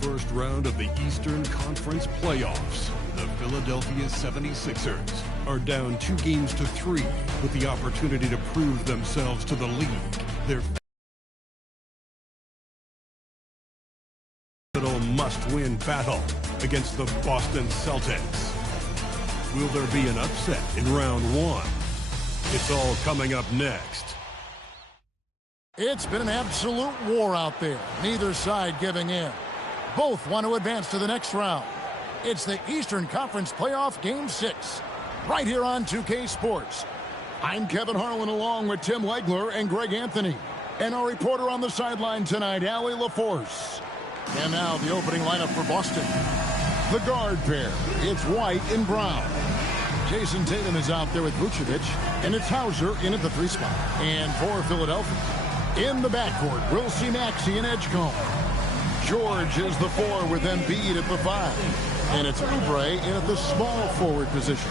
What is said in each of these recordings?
first round of the Eastern Conference playoffs. The Philadelphia 76ers are down 2-3 with the opportunity to prove themselves to the league. Their must-win battle against the Boston Celtics. Will there be an upset in round one? It's all coming up next. It's been an absolute war out there. Neither side giving in. Both want to advance to the next round. It's the Eastern Conference Playoff Game 6, right here on 2K Sports. I'm Kevin Harlan along with Tim Legler and Greg Anthony. And our reporter on the sideline tonight, Allie LaForce. And now the opening lineup for Boston. The guard pair, it's White and Brown. Jason Tatum is out there with Vucevic, and it's Hauser in at the 3 spot. And for Philadelphia, in the backcourt, we'll see Maxey and Edgecombe. George is the 4 with Embiid at the 5. And it's Oubre in at the small forward position.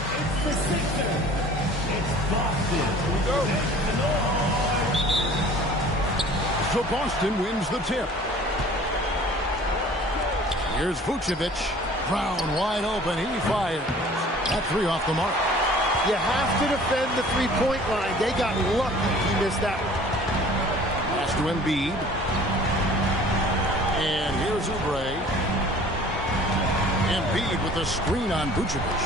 So Boston wins the tip. Here's Vucevic. Brown wide open. He fires. That 3 off the mark. You have to defend the three-point line. They got lucky he missed that one. Pass to Embiid. And here's Oubre. Embiid with the screen on Vucevic.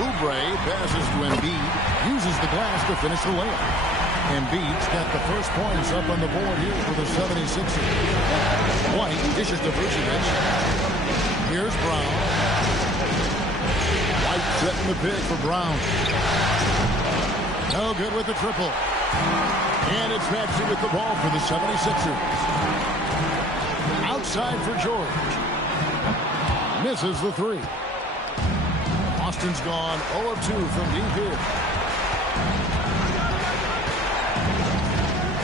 Oubre passes to Embiid. Uses the glass to finish the layup. Embiid's got the first points up on the board here for the 76ers. White dishes to Vucevic. Here's Brown. White setting the pick for Brown. No good with the triple. And it's Maxey with the ball for the 76ers. Outside for George. Misses the 3. Boston's gone 0 of 2 from deep here.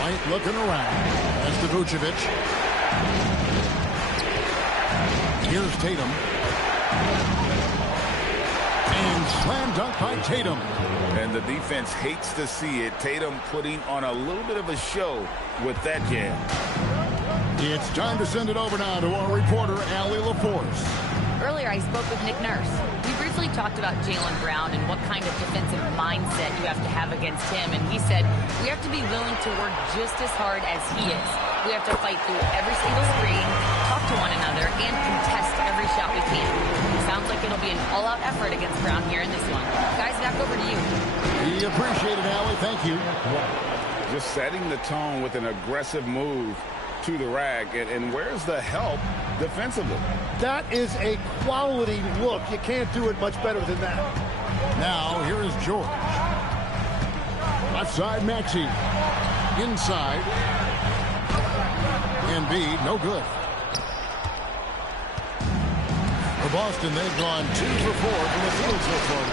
White looking around. That's to Vucevic. Here's Tatum. And slam dunk by Tatum. And the defense hates to see it. Tatum putting on a little bit of a show with that jam. It's time to send it over now to our reporter, Allie LaForce. Earlier, I spoke with Nick Nurse. We briefly talked about Jaylen Brown and what kind of defensive mindset you have to have against him. And he said, we have to be willing to work just as hard as he is. We have to fight through every single screen, talk to one another, and contest every shot we can. It sounds like it'll be an all-out effort against Brown here in this one. Guys, back over to you. We appreciate it, Allie. Thank you. Just setting the tone with an aggressive move to the rack. And where's the help defensively? That is a quality look. You can't do it much better than that. Now, here is George. Left side, Maxey. Inside. Embiid, no good. For Boston, they've gone 2 for 4 from the field so far.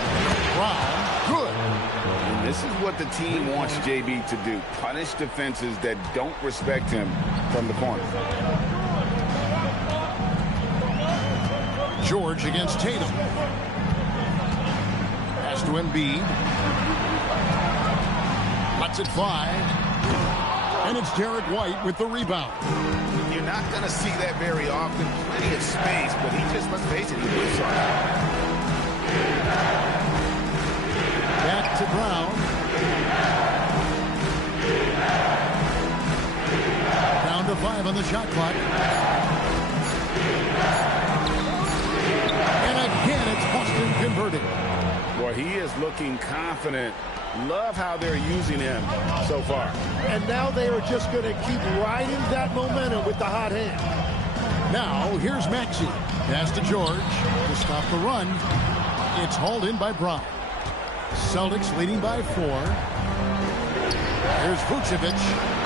Brown, good. And this is what the team wants JB to do. Punish defenses that don't respect him from the corner. George against Tatum. Pass to Embiid. Lets it fly. And it's Derek White with the rebound. You're not going to see that very often. Plenty of space, but he just, let's face it, he lives on it. Back to Brown. Down to 5 on the shot clock. And again, it's Boston converting. Boy, he is looking confident. Love how they're using him so far. And now they are just going to keep riding that momentum with the hot hand. Now, here's Maxey. Pass to George to stop the run. It's hauled in by Brown. Celtics leading by 4. Here's Vucevic.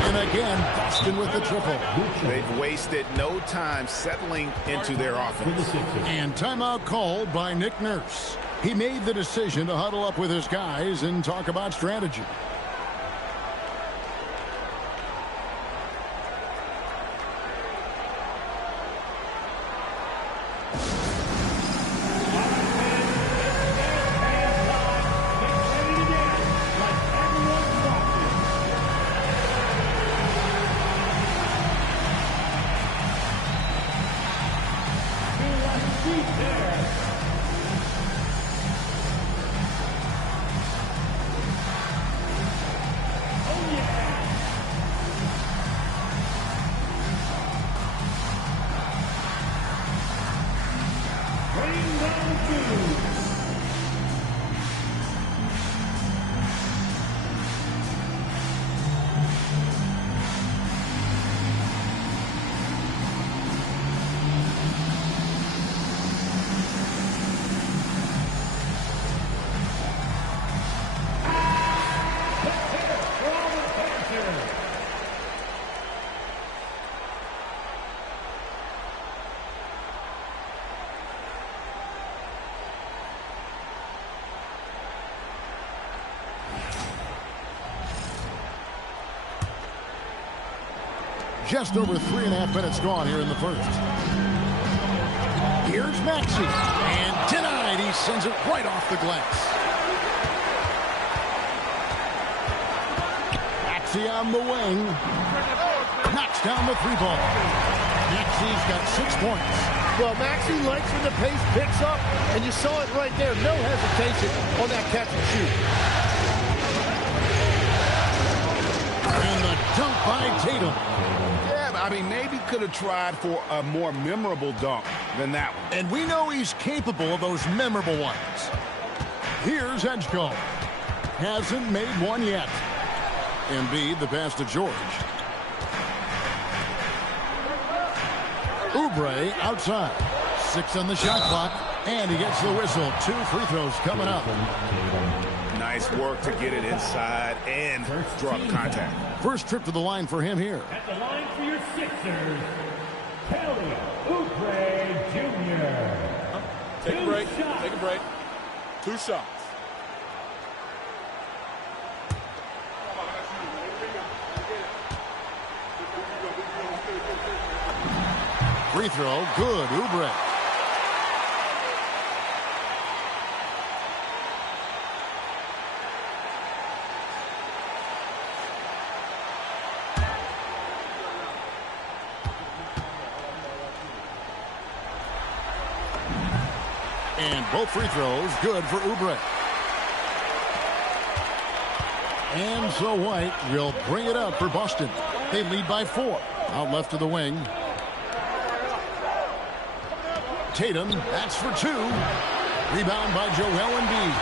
And again, Boston with the triple. They've wasted no time settling into their offense. And timeout called by Nick Nurse. He made the decision to huddle up with his guys and talk about strategy. Just over 3.5 minutes gone here in the first. Here's Maxey. And denied. He sends it right off the glass. Maxey on the wing. Knocks down the three ball. Maxey's got 6 points. Well, Maxey likes when the pace picks up, and you saw it right there. No hesitation on that catch and shoot. And the dunk by Tatum. Yeah, I mean, maybe could have tried for a more memorable dunk than that one. And we know he's capable of those memorable ones. Here's Edgecombe. Hasn't made one yet. Embiid, the pass to George. Oubre outside. 6 on the shot clock. And he gets the whistle. 2 free throws coming up. Nice work to get it inside and draw the contact. First trip to the line for him here. At the line for your Sixers, Kelly Oubre Jr. Take a break. Take a break. 2 shots. Free throw, good, Oubre. And both free throws, good for Oubre. And so White will bring it up for Boston. They lead by 4. Out left to the wing. Tatum, that's for 2. Rebound by Joel Embiid.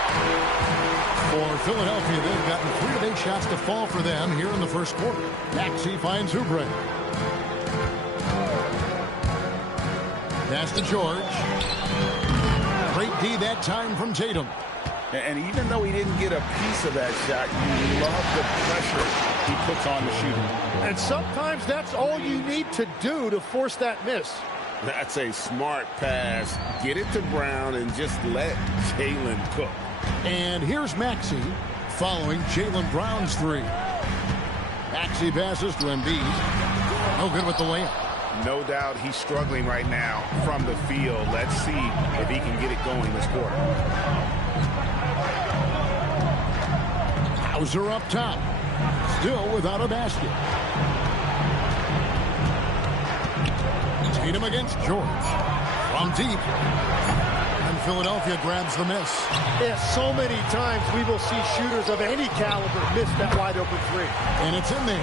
For Philadelphia, they've gotten 3 of 8 shots to fall for them here in the first quarter. Maxey finds Oubre. Pass to George. Great D that time from Tatum. And even though he didn't get a piece of that shot, you love the pressure he puts on the shooter. And sometimes that's all you need to do to force that miss. That's a smart pass. Get it to Brown and just let Jalen cook. And here's Maxey following Jalen Brown's 3. Maxey passes to Embiid. No good with the layup. No doubt he's struggling right now from the field. Let's see if he can get it going this quarter. Hauser up top. Still without a basket. Tatum against George. From deep. And Philadelphia grabs the miss. Yeah, so many times we will see shooters of any caliber miss that wide open 3. And it's in there.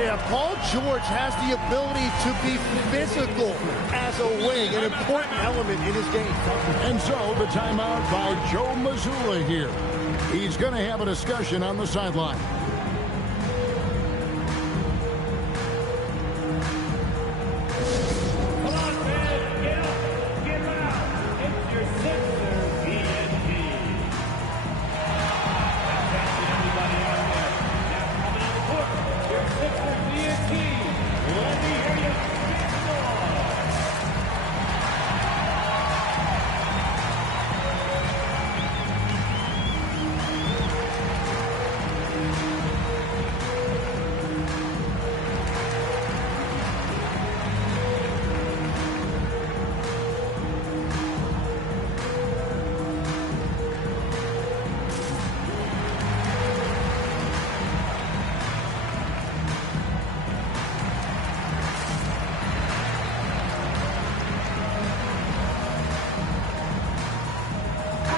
Yeah, Paul George has the ability to be physical as a wing, an important element in his game. And so the timeout by Joe Mazzulla here. He's going to have a discussion on the sideline.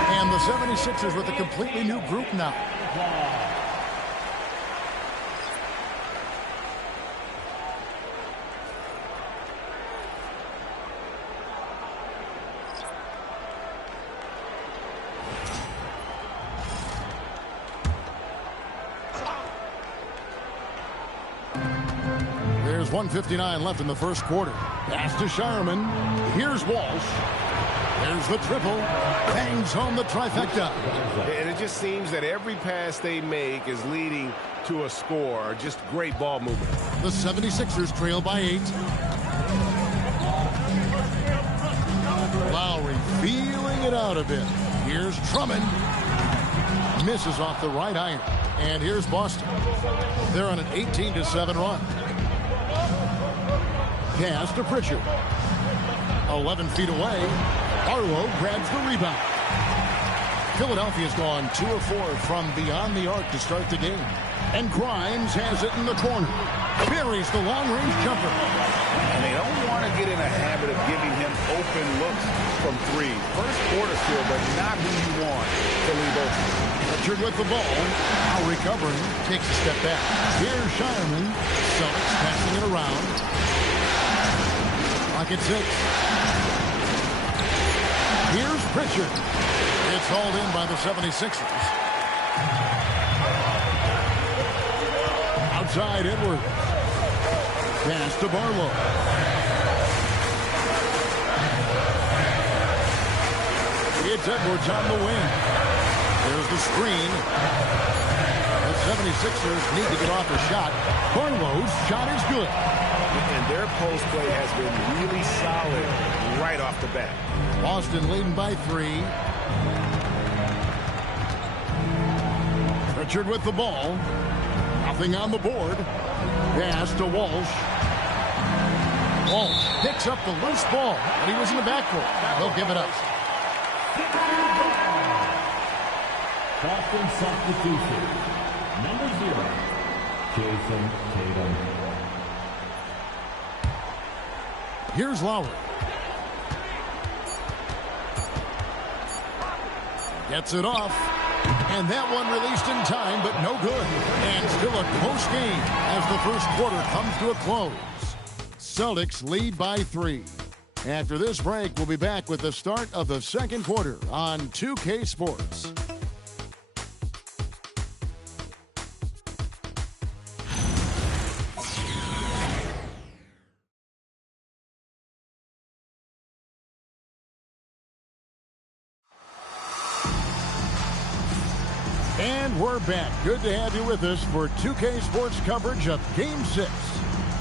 And the 76ers with a completely new group now. There's 1:59 left in the first quarter. Pass to Sharman. Here's Walsh. There's the triple. Bangs home the trifecta. And it just seems that every pass they make is leading to a score. Just great ball movement. The 76ers trail by 8. Lowry feeling it out a bit. Here's Drummond. Misses off the right iron. And here's Boston. They're on an 18-7 run. Pass to Pritchard. 11 feet away. Barlow grabs the rebound. Philadelphia's gone 2 of 4 from beyond the arc to start the game. And Grimes has it in the corner. Buries the long-range jumper. And they don't want to get in a habit of giving him open looks from 3. First quarter still, but not who you want to leave open. Pritchard with the ball. Now recovering. Takes a step back. Here's Shireman. Celtics passing it around. Clock at 6. Here's Pritchard. It's hauled in by the 76ers. Outside Edwards. Pass to Barlow. It's Edwards on the wing. There's the screen. The 76ers need to get off a shot. Barlow's shot is good. And their post play has been really solid right off the bat. Boston leading by 3. Pritchard with the ball. Nothing on the board. Pass to Walsh. Walsh picks up the loose ball, but he was in the backcourt. They'll give it up. Boston substitution. Number 0, Jason Tatum. Here's Lowry. Gets it off. And that one released in time, but no good. And still a close game as the first quarter comes to a close. Celtics lead by 3. After this break, we'll be back with the start of the second quarter on 2K Sports. And we're back. Good to have you with us for 2K Sports coverage of Game 6.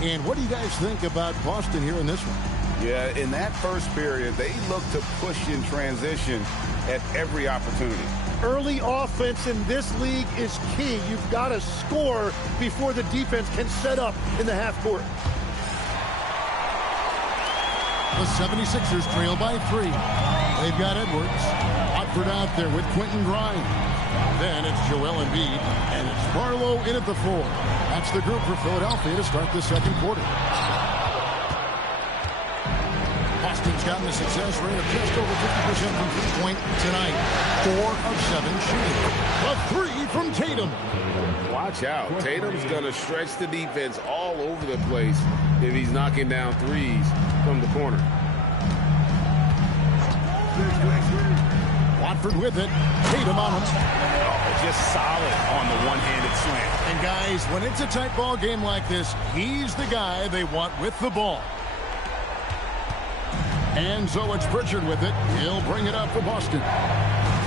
And what do you guys think about Boston here in this one? Yeah, in that first period, they looked to push in transition at every opportunity. Early offense in this league is key. You've got to score before the defense can set up in the half court. The 76ers trail by 3. They've got Edwards. Watford out there with Quentin Grimes. Then it's Joel Embiid, and it's Barlow in at the 4. That's the group for Philadelphia to start the second quarter. Boston's gotten a success rate of just over 50% from three-point tonight. 4 of 7 shooting. A 3 from Tatum. Watch out. Tatum's going to stretch the defense all over the place if he's knocking down threes from the corner. Watford with it. Tatum on him. Just solid on the one-handed slam. And guys, when it's a tight ball game like this, he's the guy they want with the ball. And so it's Pritchard with it. He'll bring it up for Boston.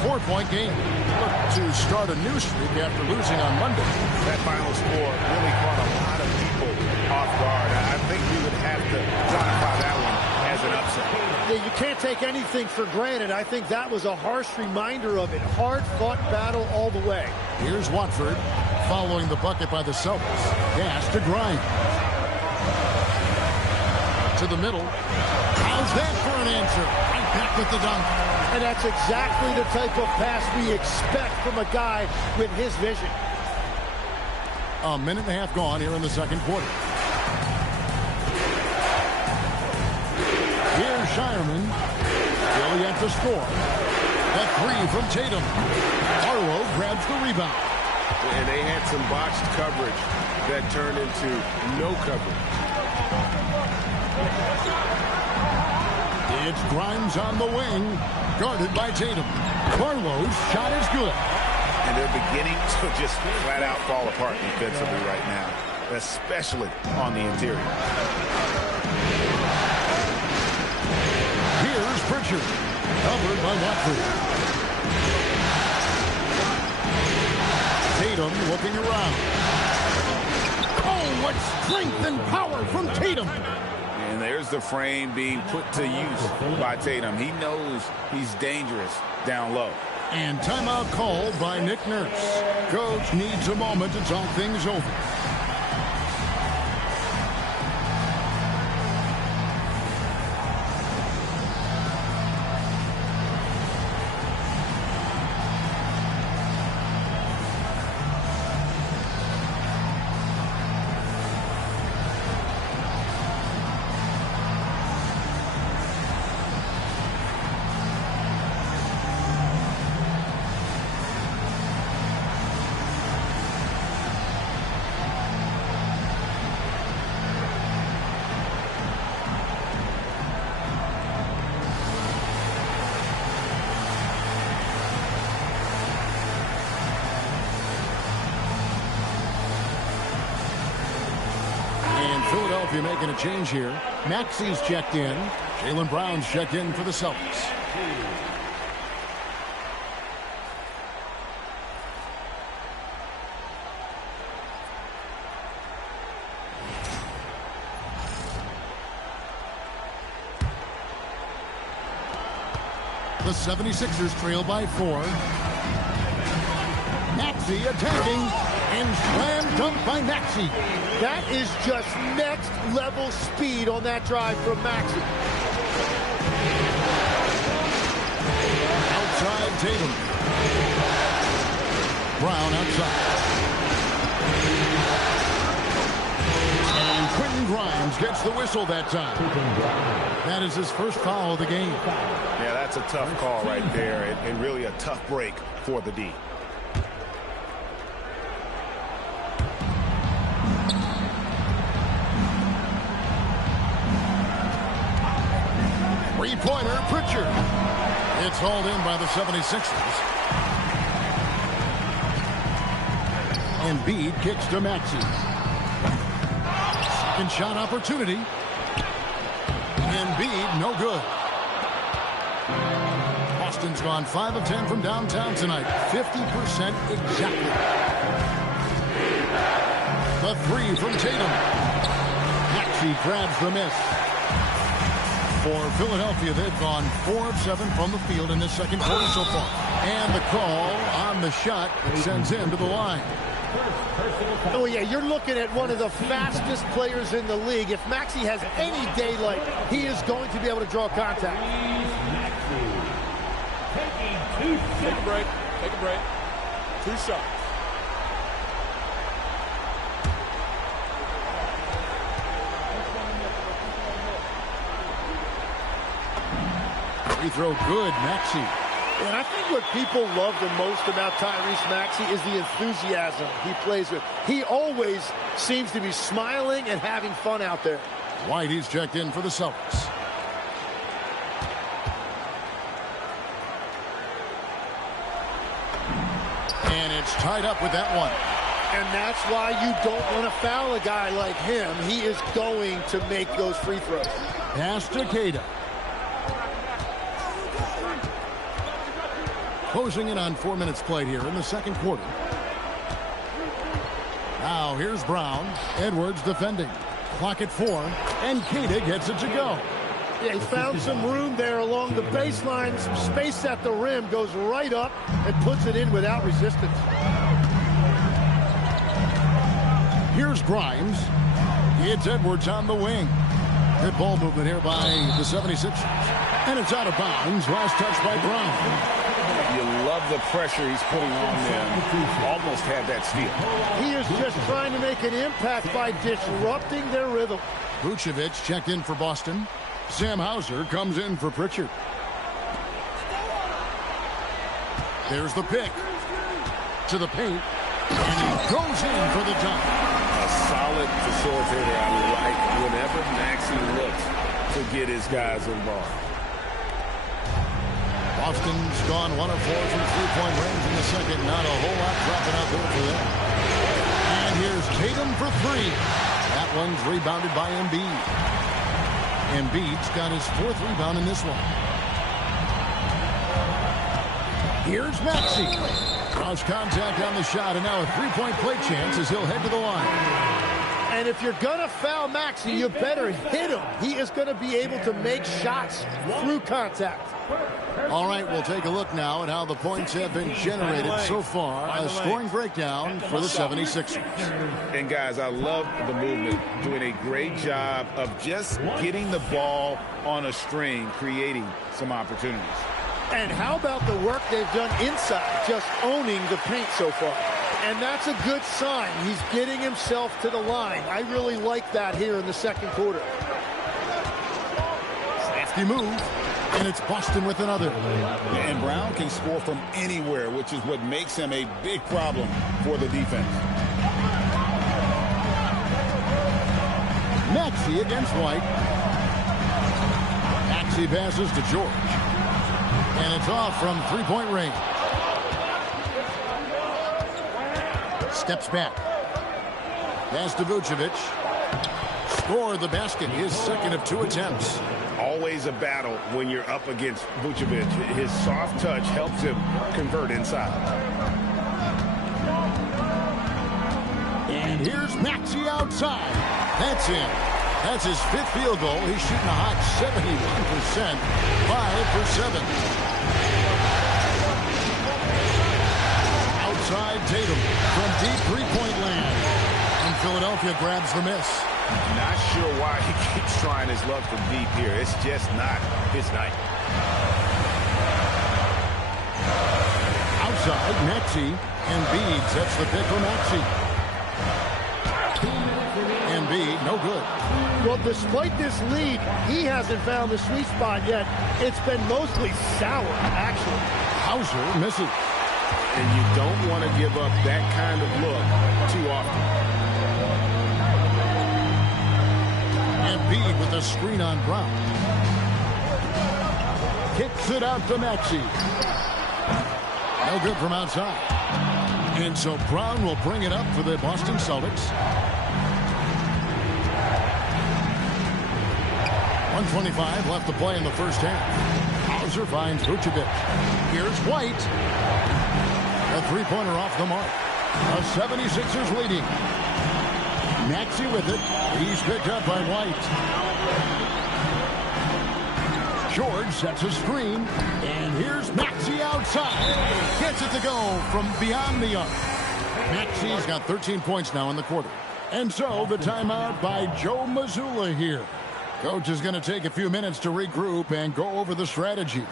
4-point game. Look to start a new streak after losing on Monday. That final score really caught a lot of people off guard. I think we would have to quantify that one as an upset. Yeah, you can't take anything for granted. I think that was a harsh reminder of it. Hard-fought battle all the way. Here's Watford following the bucket by the Celtics. Pass to Grimes. To the middle. How's that for an answer? Right back with the dunk. And that's exactly the type of pass we expect from a guy with his vision. A minute and a half gone here in the second quarter. Here's Shireman. Philly at the score. A 3 from Tatum. Barlow grabs the rebound. And they had some botched coverage that turned into no coverage. It's Grimes on the wing, guarded by Tatum. Barlow's shot is good. And they're beginning to just flat out fall apart defensively right now, especially on the interior. Here's Pritchard, covered by Watford. Tatum looking around. Oh, what strength and power from Tatum. And there's the frame being put to use by Tatum. He knows he's dangerous down low. And timeout called by Nick Nurse. Coach needs a moment to talk things over. Philadelphia making a change here. Maxey's checked in. Jaylen Brown's checked in for the Celtics. The 76ers trail by 4. Maxey attacking, and slam dunk by Maxey. That is just next level speed on that drive from Maxey. Outside Tatum. Brown outside. And Quentin Grimes gets the whistle that time. That is his first foul of the game. Yeah, that's a tough call right there, and really a tough break for the D. Three-pointer, Pritchard. It's hauled in by the 76ers. Embiid kicks to Maxey. Second shot opportunity. Embiid, no good. Boston's gone 5 of 10 from downtown tonight. 50% exactly. The three from Tatum. Maxey grabs the miss. For Philadelphia, they've gone 4 of 7 from the field in this second quarter so far. And the call on the shot sends him to the line. Oh, yeah, you're looking at one of the fastest players in the league. If Maxey has any daylight, he is going to be able to draw contact. Take a break. Take a break. 2 shots. Free throw good, Maxey. And I think what people love the most about Tyrese Maxey is the enthusiasm he plays with. He always seems to be smiling and having fun out there. White, he's checked in for the Celtics. And it's tied up with that one. And that's why you don't want to foul a guy like him. He is going to make those free throws. Pass to Queta. Closing in on 4 minutes played here in the second quarter. Now here's Brown. Edwards defending. Clock at 4. And Queta gets it to go. Yeah, he found some room there along the baseline. Some space at the rim. Goes right up and puts it in without resistance. Here's Grimes. It's Edwards on the wing. Good ball movement here by the 76ers. And it's out of bounds. Last touch by Brown. You love the pressure he's putting on them. Almost had that steal. He is just trying to make an impact by disrupting their rhythm. Vucevic checked in for Boston. Sam Hauser comes in for Pritchard. There's the pick. To the paint. And he goes in for the dunk. A solid facilitator. I like whenever Maxey looks to get his guys involved. Boston's gone 1 of 4 from three-point range in the second. Not a whole lot dropping out there for them. And here's Tatum for 3. That one's rebounded by Embiid. Embiid's got his 4th rebound in this one. Here's Maxey. Draws contact on the shot, and now a three-point play chance as he'll head to the line. And if you're going to foul Maxey, you better hit him. He is going to be able to make shots through contact. All right, we'll take a look now at how the points have been generated so far. A scoring breakdown for the 76ers. And guys, I love the movement. Doing a great job of just getting the ball on a string, creating some opportunities. And how about the work they've done inside, just owning the paint so far? And that's a good sign. He's getting himself to the line. I really like that here in the second quarter. Safety move. And it's Boston with another. And Brown can score from anywhere, which is what makes him a big problem for the defense. Maxey against White. Maxey passes to George. And it's off from three-point range. Steps back. Pass to Vucevic. score the basket, his second of 2 attempts. Always a battle when you're up against Vucevic. His soft touch helps him convert inside. And here's Maxey outside. That's in. That's his 5th field goal. He's shooting a hot 71%, 5 for 7. Outside Tatum from deep three-point land. And Philadelphia grabs the miss. Not sure why he keeps trying his luck from deep here. It's just not his night. Outside, Maxey. Embiid sets the pick for Maxey. Embiid, no good. Well, despite this lead, he hasn't found the sweet spot yet. It's been mostly sour, actually. Hauser misses. And you don't want to give up that kind of look too often. Embiid with a screen on Brown. Kicks it out to Maxey. No good from outside. And so Brown will bring it up for the Boston Celtics. 1:25 left to play in the first half. Hauser finds Vucevic. Here's White. A three-pointer off the mark. The 76ers leading. Maxey with it. He's picked up by White. George sets a screen. And here's Maxey outside. Gets it to go from beyond the arc. Maxey's got 13 points now in the quarter. And so the timeout by Joe Mazzulla here. Coach is going to take a few minutes to regroup and go over the strategy.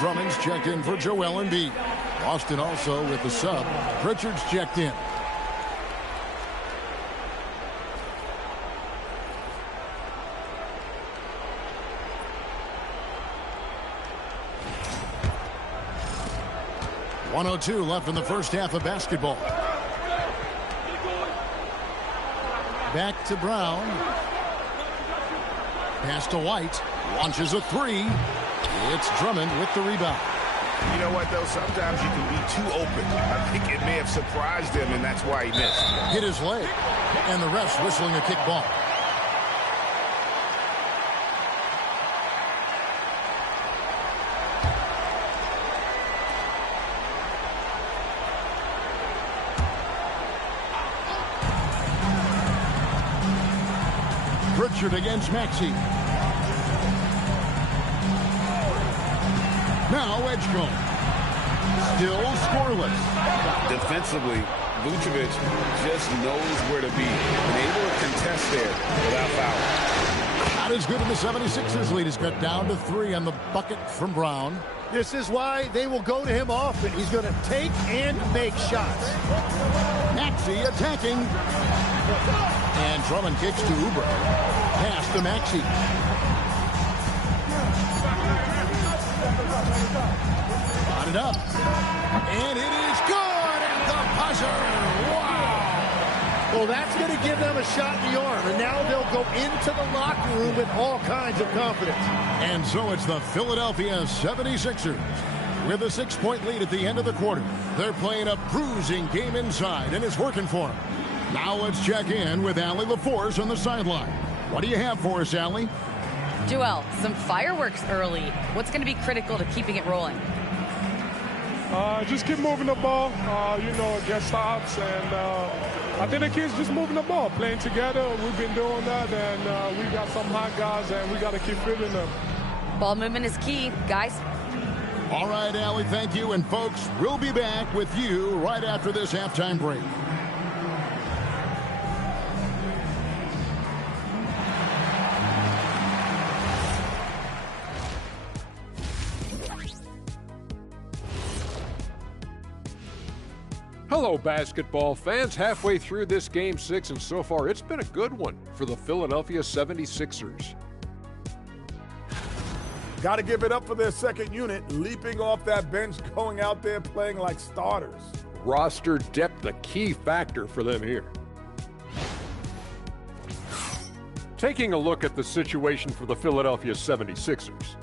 Drummond's checked in for Joel Embiid. Boston also with the sub. Pritchard's checked in. .102 left in the first half of basketball. Back to Brown. Pass to White. Launches a three. It's Drummond with the rebound. You know what, though? Sometimes you can be too open. I think it may have surprised him, and that's why he missed. Hit his leg. And the refs whistling a kick ball. Pritchard against Maxey. Now Edgecombe. Still scoreless. Defensively, Vucevic just knows where to be. And able to contest there without foul. Not as good in the 76ers lead. He's got down to 3 on the bucket from Brown. This is why they will go to him often. He's going to take and make shots. Maxey attacking. And Drummond kicks to Oubre. Pass to Maxey. Got it up. And it is good at the buzzer. Wow. Well, that's going to give them a shot in the arm. And now they'll go into the locker room with all kinds of confidence. And so it's the Philadelphia 76ers with a 6-point lead at the end of the quarter. They're playing a bruising game inside, and it's working for them. Now let's check in with Allie LaForce on the sideline. What do you have for us, Allie? Joel, some fireworks early. What's going to be critical to keeping it rolling? Just keep moving the ball, get stops. And I think the kids just moving the ball, playing together. We've been doing that, and we got some hot guys, and we got to keep feeding them. Ball movement is key, guys. All right, Allie, thank you. And folks, we'll be back with you right after this halftime break. Hello, basketball fans. Halfway through this Game 6, and so far it's been a good one for the Philadelphia 76ers. Got to give it up for their second unit, leaping off that bench, going out there playing like starters. Roster depth, a key factor for them here. Taking a look at the situation for the Philadelphia 76ers.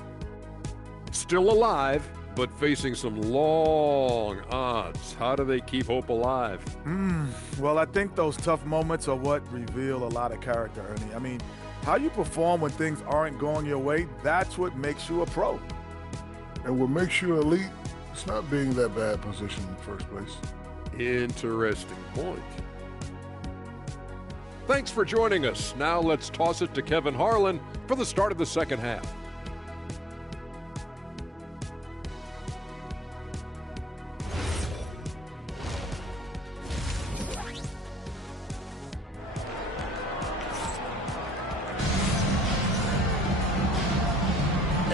Still alive, but facing some long odds. How do they keep hope alive? Well, I think those tough moments are what reveal a lot of character, Ernie. I mean, how you perform when things aren't going your way, that's what makes you a pro. And what makes you elite, it's not being in that bad position in the first place. Interesting point. Thanks for joining us. Now let's toss it to Kevin Harlan for the start of the second half.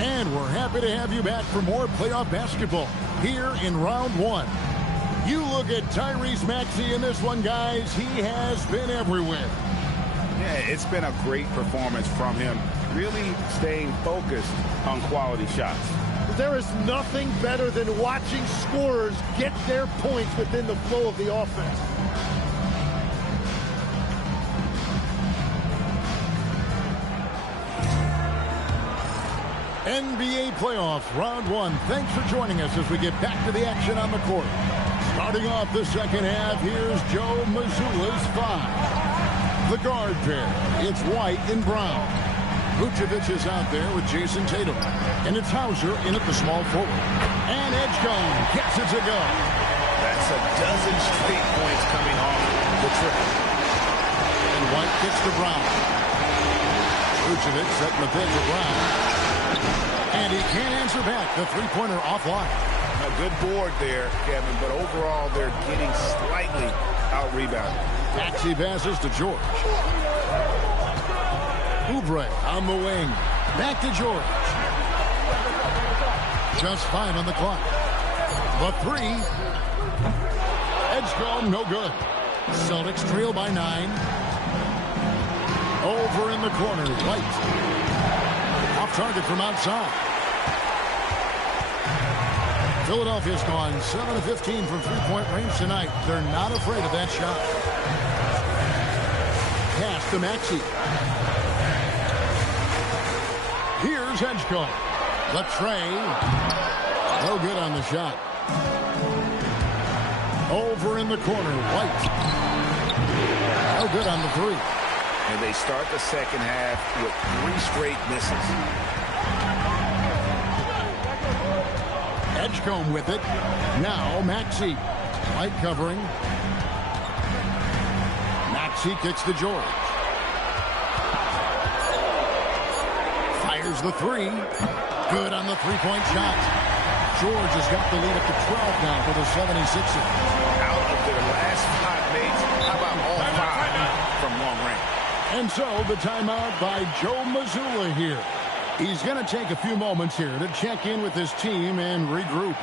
And we're happy to have you back for more playoff basketball here in round one. You look at Tyrese Maxey in this one, guys. He has been everywhere. Yeah, it's been a great performance from him, really staying focused on quality shots. There is nothing better than watching scorers get their points within the flow of the offense. NBA playoffs, round one. Thanks for joining us as we get back to the action on the court. Starting off the second half, here's Joe Mazzulla's five. The guard pair, it's White and Brown. Vucevic is out there with Jason Tatum. And it's Hauser in at the small forward. And Edgecombe gets it to go. That's a dozen straight points coming off the triple. And White gets to Brown. Vucevic setting the pitch to Brown. And he can't answer back. The three-pointer offline. A good board there, Kevin, but overall they're getting slightly out-rebounded. Maxey passes to George. Oubre on the wing. Back to George. Just 5 on the clock. The three. Edgecombe, no good. Celtics trail by 9. Over in the corner, White. Off target from outside. Philadelphia's gone 7 of 15 from three-point range tonight. They're not afraid of that shot. Pass to Maxey. Here's Edgecombe. The tray. No good on the shot. Over in the corner, White. No good on the three. And they start the second half with 3 straight misses. Edgecombe with it. Now Maxey. White covering. Maxey kicks to George. Fires the three. Good on the three-point shot. George has got the lead up to 12 now for the 76ers. Out of their last 5 mates, how about all 5 from long range? And so the timeout by Joe Mazzulla here. He's going to take a few moments here to check in with his team and regroup.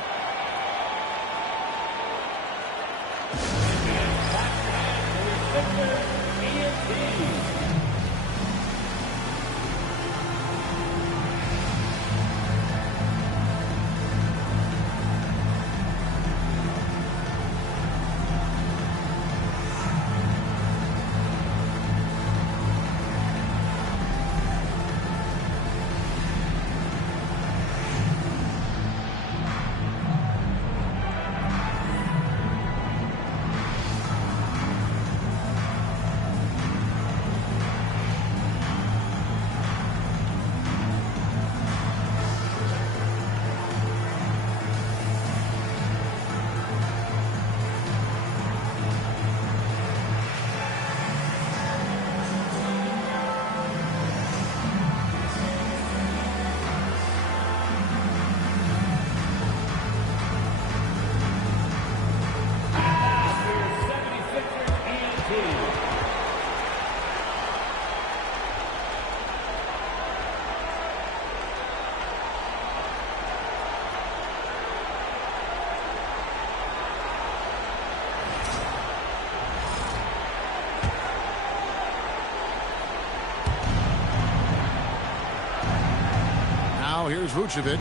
Now here's Vucevic.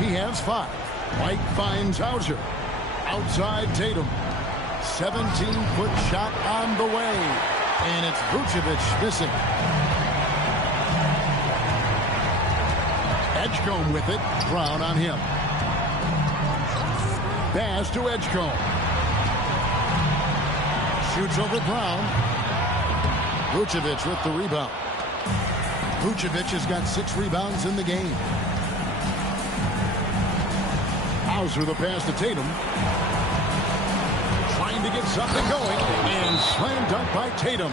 He has 5. White finds Hauser. Outside Tatum. 17-foot shot on the way. And it's Vucevic missing. Edgecombe with it. Brown on him. Pass to Edgecombe. Shoots over Brown. Vucevic with the rebound. Vucevic has got 6 rebounds in the game. Hauser the pass to Tatum. Trying to get something going. And slam dunk by Tatum.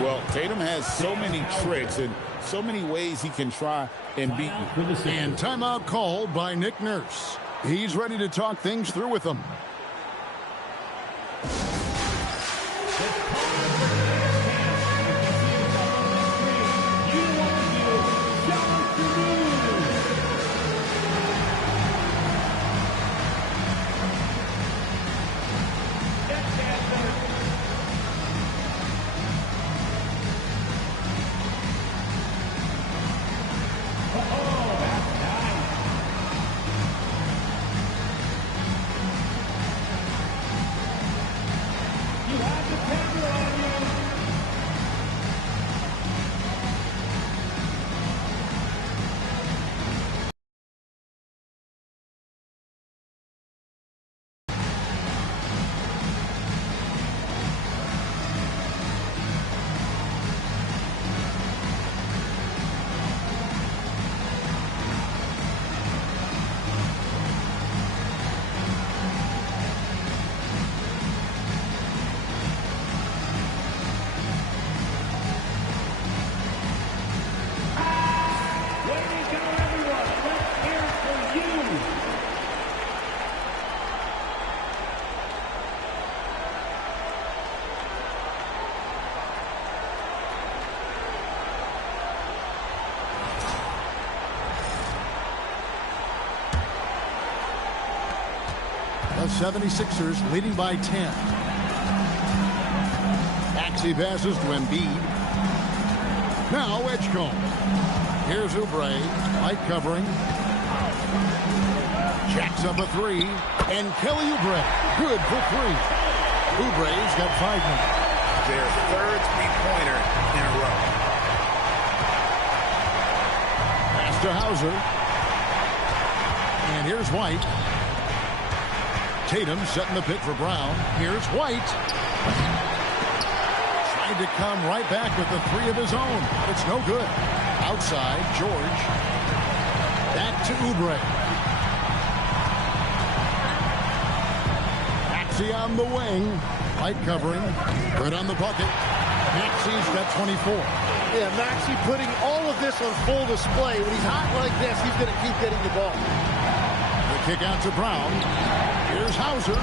Well, Tatum has so many tricks and so many ways he can try and beat you. And timeout called by Nick Nurse. He's ready to talk things through with them. The 76ers leading by 10. Maxey passes to Embiid. Now Edgecombe. Here's Oubre. Light covering. Jacks up a 3. And Kelly Oubre. Good for 3. Oubre's got 5 now. Their third three-pointer in a row. Pass to Hauser. And here's White. Tatum setting the pick for Brown. Here's White. Trying to come right back with the 3 of his own. It's no good. Outside, George. Back to Oubre. Maxey on the wing. Light covering. Good on the bucket. Maxey's got 24. Yeah, Maxey putting all of this on full display. When he's hot like this, he's going to keep getting the ball. The kick out to Brown. Here's Hauser.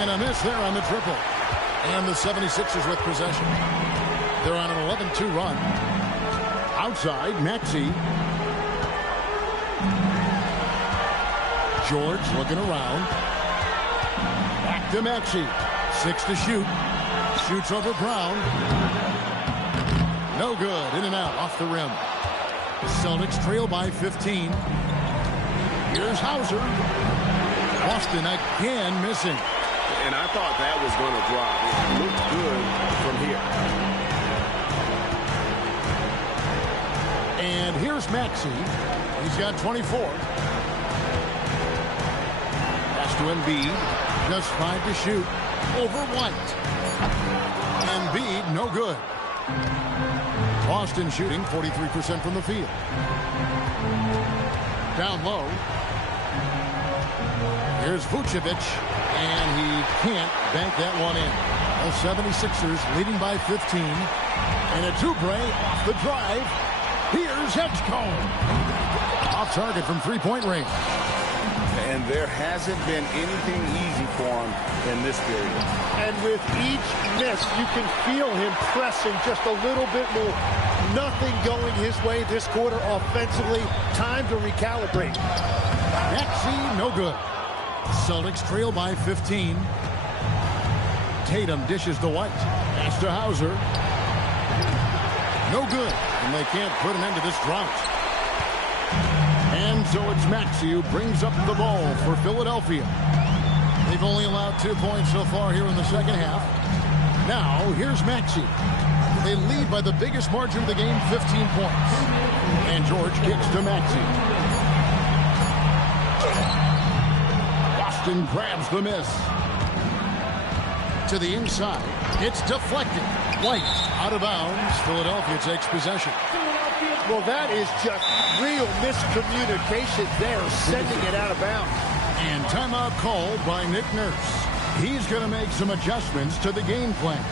And a miss there on the triple. And the 76ers with possession. They're on an 11-2 run. Outside, Maxey. George looking around. Back to Maxey. 6 to shoot. Shoots over Brown. No good. In and out off the rim. The Celtics trail by 15. Here's Hauser. Boston again missing. And I thought that was going to drop. It looked good from here. And here's Maxey. He's got 24. Pass to Embiid. Just 5 to shoot. Over White. Embiid, no good. Boston shooting 43% from the field. Down low. Here's Vucevic, and he can't bank that one in. The 76ers leading by 15. And it's Oubre off the drive. Here's Edgecombe. Off target from three-point range. And there hasn't been anything easy for him in this period. And with each miss, you can feel him pressing just a little bit more. Nothing going his way this quarter offensively. Time to recalibrate. Maxey, no good. Celtics trail by 15. Tatum dishes to White. Pass to Hauser. No good. And they can't put an end to this drought. And so it's Maxey who brings up the ball for Philadelphia. They've only allowed 2 points so far here in the second half. Now, here's Maxey. They lead by the biggest margin of the game, 15 points. And George kicks to Maxey. Boston grabs the miss. To the inside. It's deflected. White out of bounds. Philadelphia takes possession. Well, that is just real miscommunication there, sending it out of bounds. And timeout called by Nick Nurse. He's going to make some adjustments to the game plan.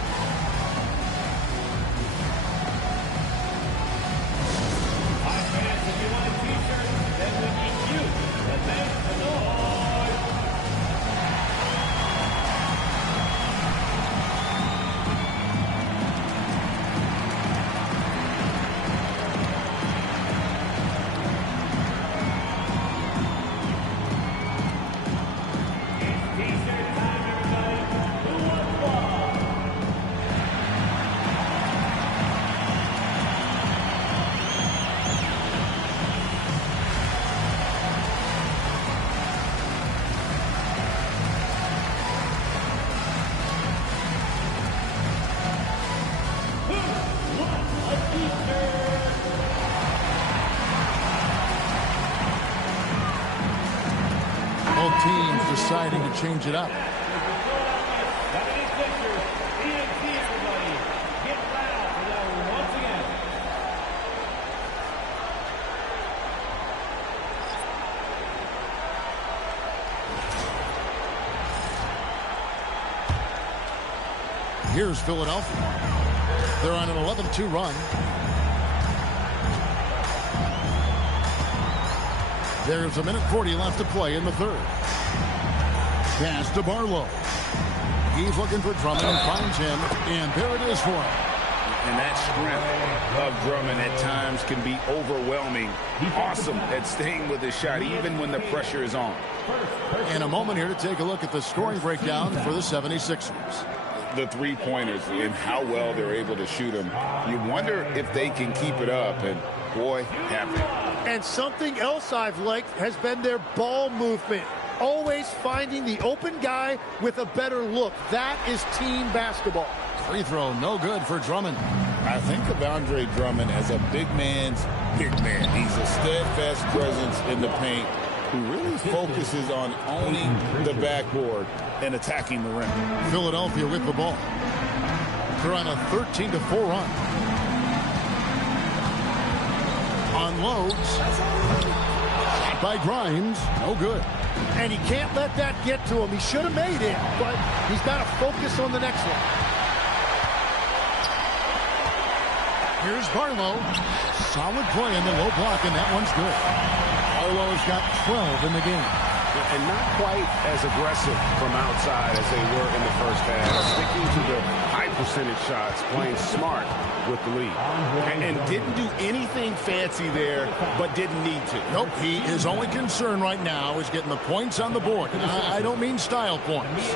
Teams deciding to change it up. Here's Philadelphia. They're on an 11-2 run. There's 1:40 left to play in the third. Pass to Barlow. He's looking for Drummond and finds him. And there it is for him. And that strength of Drummond at times can be overwhelming. Awesome at staying with his shot, even when the pressure is on. In a moment here to take a look at the scoring breakdown for the 76ers. The three-pointers and how well they're able to shoot them. You wonder if they can keep it up, and boy, have they. And something else I've liked has been their ball movement. Always finding the open guy with a better look. That is team basketball. Free throw, no good for Drummond. I think of Andre Drummond as a big man's big man. He's a steadfast presence in the paint who really focuses on owning the backboard and attacking the rim. Philadelphia with the ball. They're on a 13-4 run. Unloads. Shot by Grimes. No good. And he can't let that get to him. He should have made it, but he's got to focus on the next one. Here's Barlow. Solid play in the low block, and that one's good. Barlow's got 12 in the game. And not quite as aggressive from outside as they were in the first half. Sticking to the high percentage shots, playing smart with the lead. And didn't do anything fancy there, but didn't need to. Nope, his only concern right now is getting the points on the board. And I don't mean style points.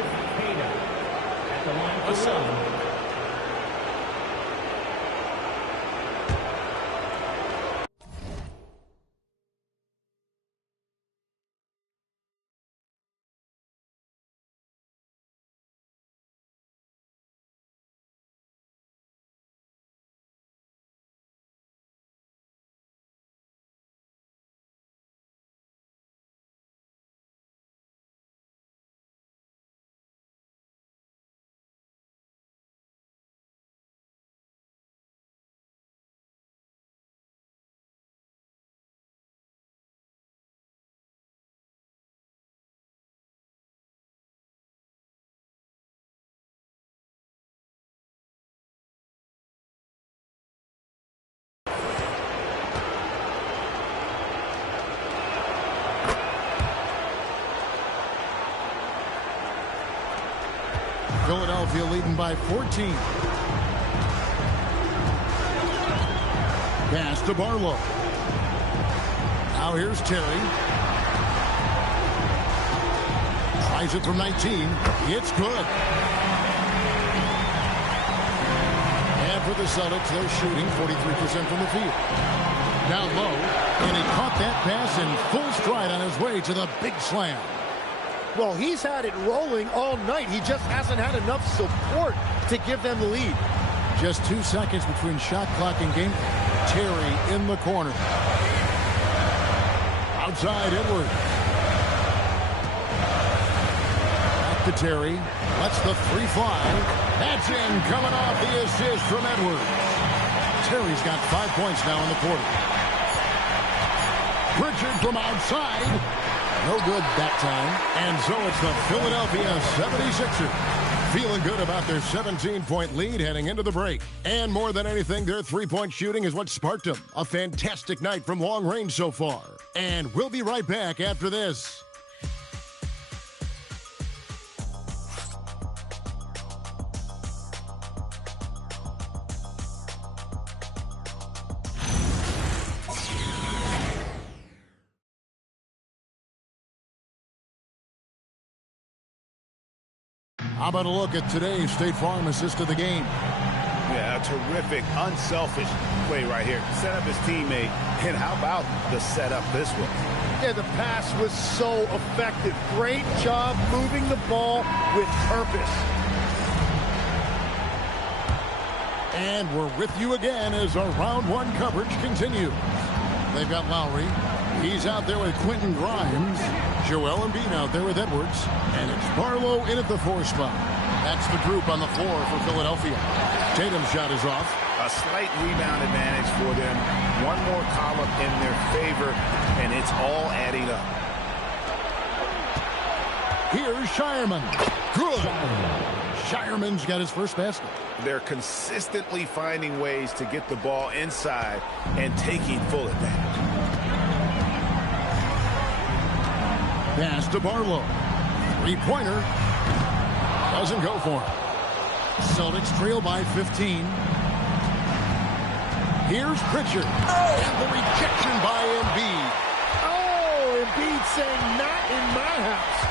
Philadelphia leading by 14. Pass to Barlow. Now here's Terry. Tries it from 19. It's good. And for the Celtics, they're shooting 43% from the field. Down low, and he caught that pass in full stride on his way to the big slam. Well, he's had it rolling all night. He just hasn't had enough support to give them the lead. Just 2 seconds between shot clock and game. Terry in the corner. Outside Edwards. Back to Terry. Lets the three fly. That's in, coming off the assist from Edwards. Terry's got 5 points now in the quarter. Pritchard from outside. No good that time. And so it's the Philadelphia 76ers. Feeling good about their 17-point lead heading into the break. And more than anything, their three-point shooting is what sparked them. A fantastic night from long range so far. And we'll be right back after this. How about a look at today's State Farm assist of the game? Yeah, a terrific, unselfish play right here. Set up his teammate, and how about the setup this one? Yeah, the pass was so effective. Great job moving the ball with purpose. And we're with you again as our round one coverage continues. They've got Lowry. He's out there with Quentin Grimes. Joel Embiid out there with Edwards. And it's Barlow in at the 4 spot. That's the group on the floor for Philadelphia. Tatum's shot is off. A slight rebound advantage for them. One more column in their favor, and it's all adding up. Here's Shireman. Good. Shireman's got his first basket. They're consistently finding ways to get the ball inside and taking full advantage. Pass to Barlow. Three-pointer. Doesn't go for him. Celtics trail by 15. Here's Pritchard. And the rejection by Embiid. Oh, Embiid saying, not in my house.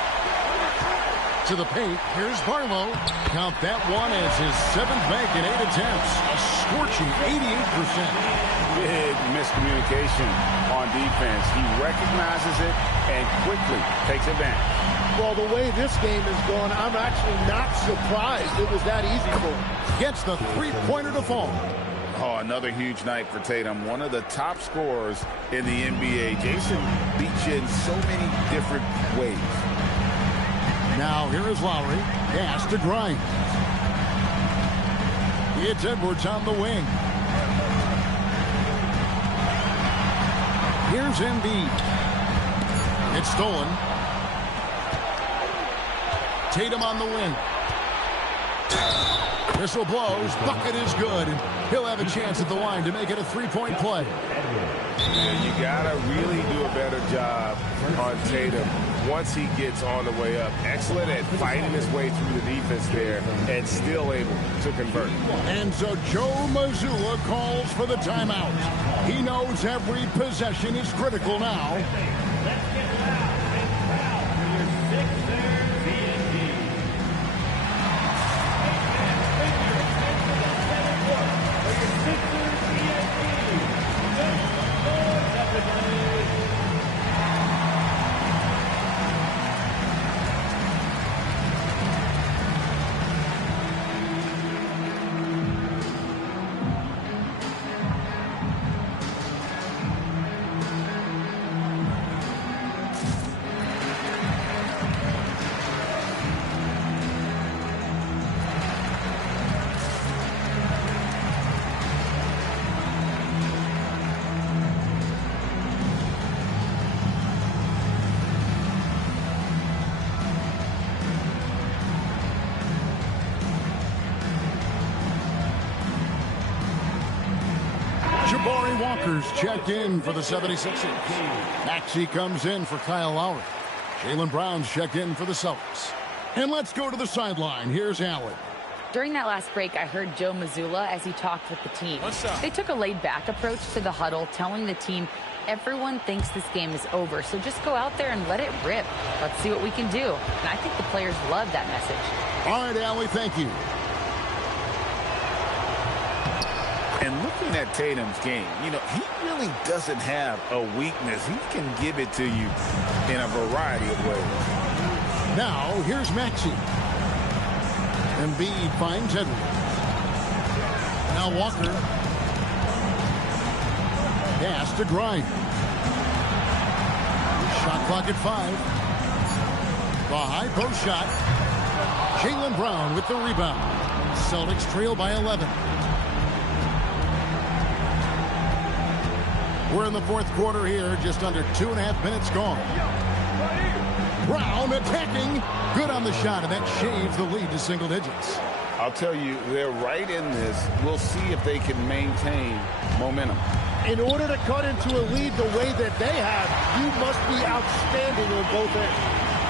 To the paint. Here's Barlow. Count that one as his 7th bank in 8 attempts. A scorching 88%. Big miscommunication on defense. He recognizes it and quickly takes advantage. Well, the way this game is going, I'm actually not surprised it was that easy for him. Gets the three-pointer to fall. Oh, another huge night for Tatum. One of the top scorers in the NBA. Jason beats you in so many different ways. Now here is Lowry. Pass to Grimes. It's Edwards on the wing. Here's Embiid. It's stolen. Tatum on the wing. Whistle blows. Bucket is good. And he'll have a chance at the line to make it a three-point play. Yeah, you got to really do a better job on Tatum once he gets on the way up. Excellent at fighting his way through the defense there and still able to convert. And so Joe Mazzulla calls for the timeout. He knows every possession is critical now. Let's get loud and proud for your Sixers D&D. For your Sixers D&D. Make some noise, everybody. Walker's checked in for the 76ers. Maxey comes in for Kyle Lowry. Jaylen Brown's checked in for the Celtics. And let's go to the sideline. Here's Allen. During that last break, I heard Joe Mazzulla as he talked with the team. They took a laid-back approach to the huddle, telling the team, everyone thinks this game is over, so just go out there and let it rip. Let's see what we can do. And I think the players love that message. All right, Allie, thank you. And looking at Tatum's game, you know, he really doesn't have a weakness. He can give it to you in a variety of ways. Now, here's Maxey. Embiid finds Edwards. Now Walker. Pass to Grimes. Shot clock at 5. The high post shot. Jaylen Brown with the rebound. Celtics trail by 11. We're in the fourth quarter here, just under 2.5 minutes gone. Brown attacking. Good on the shot, and that shaves the lead to single digits. I'll tell you, they're right in this. We'll see if they can maintain momentum. In order to cut into a lead the way that they have, you must be outstanding on both ends.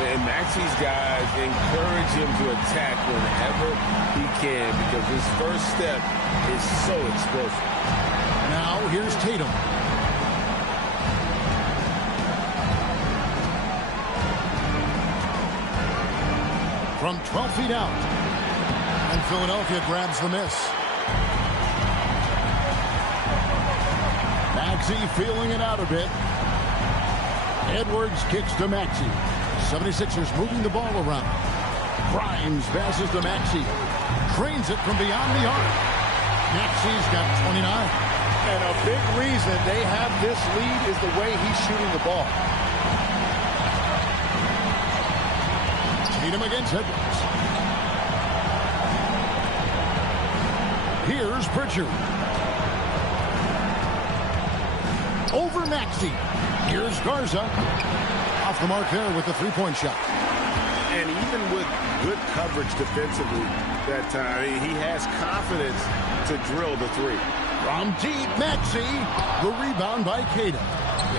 And Maxey's guys encourage him to attack whenever he can because his first step is so explosive. Now here's Tatum. From 12 feet out. And Philadelphia grabs the miss. Maxey feeling it out a bit. Edwards kicks to Maxey. 76ers moving the ball around. Grimes passes to Maxey. Trains it from beyond the arc. Maxey's got 29. And a big reason they have this lead is the way he's shooting the ball. Tatum against Edwards. Here's Pritchard. Over Maxey. Here's Garza. Off the mark there with the three-point shot. And even with good coverage defensively that time, he has confidence to drill the three. From deep, Maxey. The rebound by Tatum.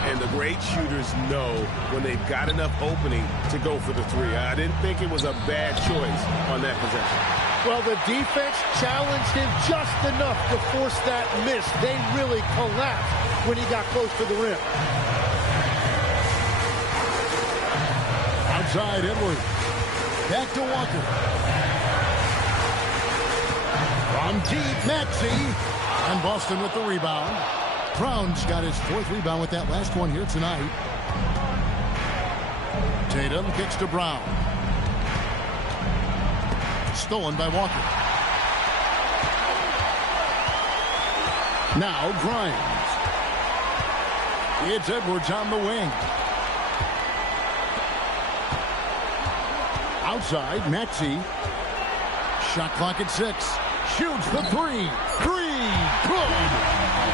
And the great shooters know when they've got enough opening to go for the three. I didn't think it was a bad choice on that possession. Well, the defense challenged him just enough to force that miss. They really collapsed when he got close to the rim. Outside Edwards. Back to Walker. From deep, Maxey. And Boston with the rebound. Brown's got his fourth rebound with that last one here tonight. Tatum kicks to Brown. Stolen by Walker. Now Grimes. It's Edwards on the wing. Outside, Maxey. Shot clock at 6. Shoots the three. Good.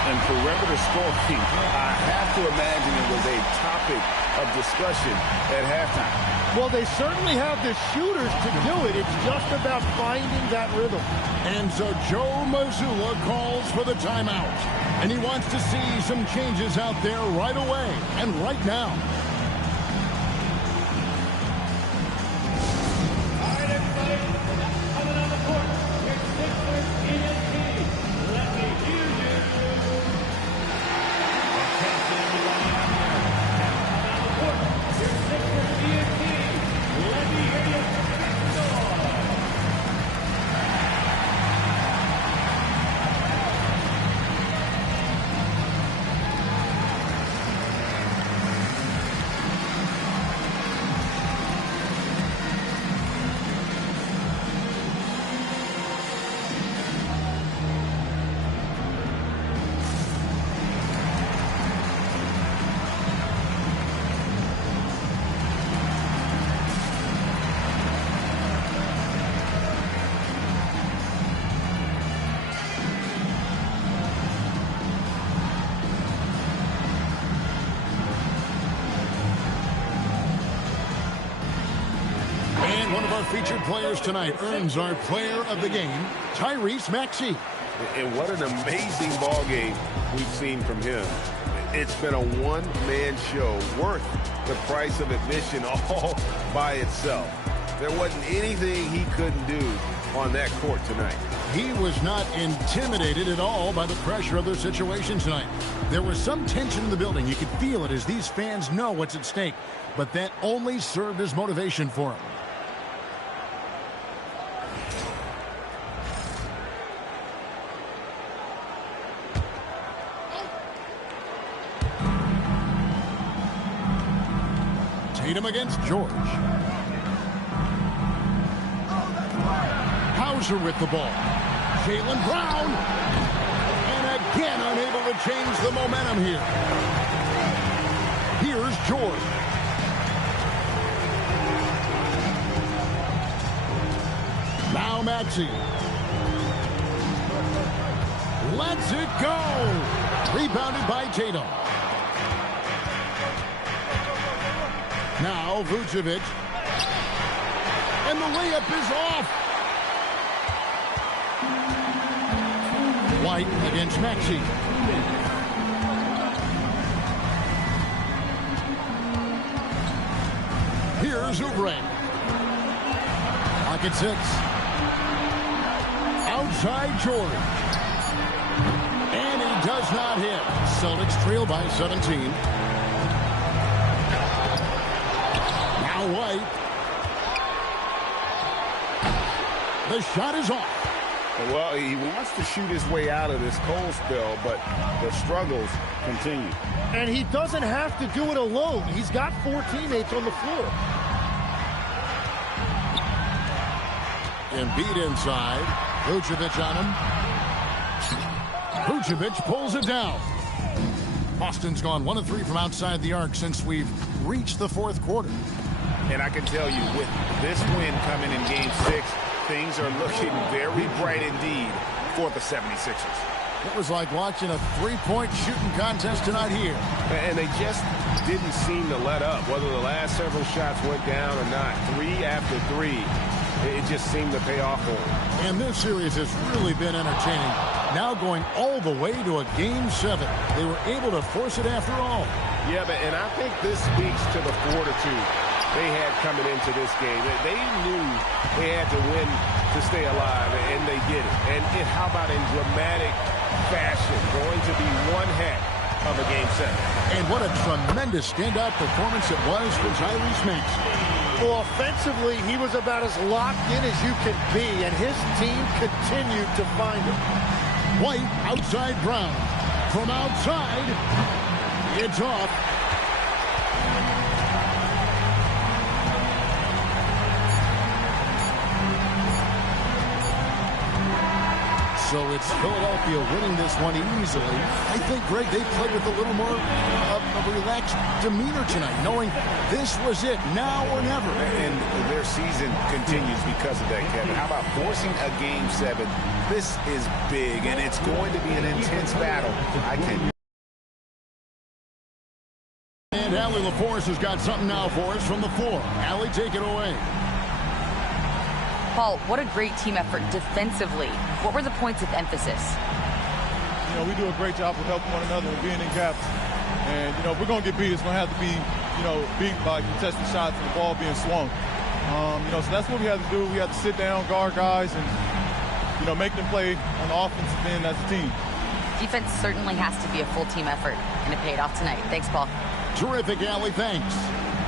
And perimeter scoring, I have to imagine it was a topic of discussion at halftime. Well, they certainly have the shooters to do it. It's just about finding that rhythm. And so Joe Mazzulla calls for the timeout. And he wants to see some changes out there right away and right now. One of our featured players tonight earns our player of the game, Tyrese Maxey. And what an amazing ball game we've seen from him. It's been a one-man show worth the price of admission all by itself. There wasn't anything he couldn't do on that court tonight. He was not intimidated at all by the pressure of their situation tonight. There was some tension in the building. You could feel it as these fans know what's at stake. But that only served as motivation for him. Tatum against George. Hauser with the ball. Jaylen Brown. And again unable to change the momentum here. Here's George. Now Maxey. Lets it go. Rebounded by Tatum. Now Vucevic. And the layup is off. White against Maxey. Here's Oubre. Pocket 6. Outside George. And he does not hit. Celtics trail by 17. Now White. The shot is off. Well, he wants to shoot his way out of this cold spell, but the struggles continue. And he doesn't have to do it alone. He's got 4 teammates on the floor. Embiid inside. Vucevic on him. Vucevic pulls it down. Boston's gone 1 of 3 from outside the arc since we've reached the 4th quarter. And I can tell you, with this win coming in Game 6, things are looking very bright indeed for the 76ers. It was like watching a 3-point shooting contest tonight here. And they just didn't seem to let up, whether the last several shots went down or not. 3 after 3, it just seemed to pay off for them. And this series has really been entertaining. Now going all the way to a Game 7. They were able to force it after all. Yeah, and I think this speaks to the fortitude they had coming into this game. They knew they had to win to stay alive, and they did it. And how about in dramatic fashion, going to be one heck of a Game 7. And what a tremendous standout performance it was for Tyrese Maxey. Well, offensively, he was about as locked in as you can be, and his team continued to find him. White outside Brown. From outside, it's off. So it's Philadelphia winning this one easily. I think, Greg, they played with a little more of a relaxed demeanor tonight, knowing this was it, now or never. And their season continues because of that, Kevin. How about forcing a Game 7? This is big, and it's going to be an intense battle. And Allie LaForce has got something now for us from the floor. Allie, take it away. Paul, what a great team effort defensively. What were the points of emphasis? You know, we do a great job of helping one another and being in gaps. And, you know, if we're going to get beat, it's going to have to be, you know, beat by contested shots and the ball being swung. You know, so that's what we have to do. We have to sit down, guard guys, and, you know, make them play on the offensive end as a team. Defense certainly has to be a full team effort, and it paid off tonight. Thanks, Paul. Terrific, Allie. Thanks.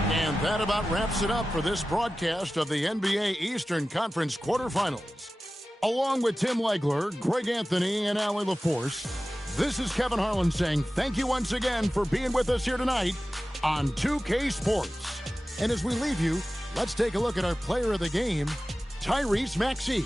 And that about wraps it up for this broadcast of the NBA Eastern Conference quarterfinals. Along with Tim Legler, Greg Anthony, and Allie LaForce, this is Kevin Harlan saying thank you once again for being with us here tonight on 2K Sports. And as we leave you, let's take a look at our player of the game, Tyrese Maxey.